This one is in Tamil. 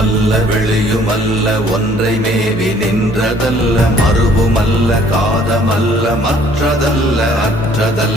மறுபுமல்ல வெளியுமல்ல ஒன்றை மேவி நின்றதல்ல மறுபுமல்ல காதமல்ல மற்றதல்ல அற்றதல்ல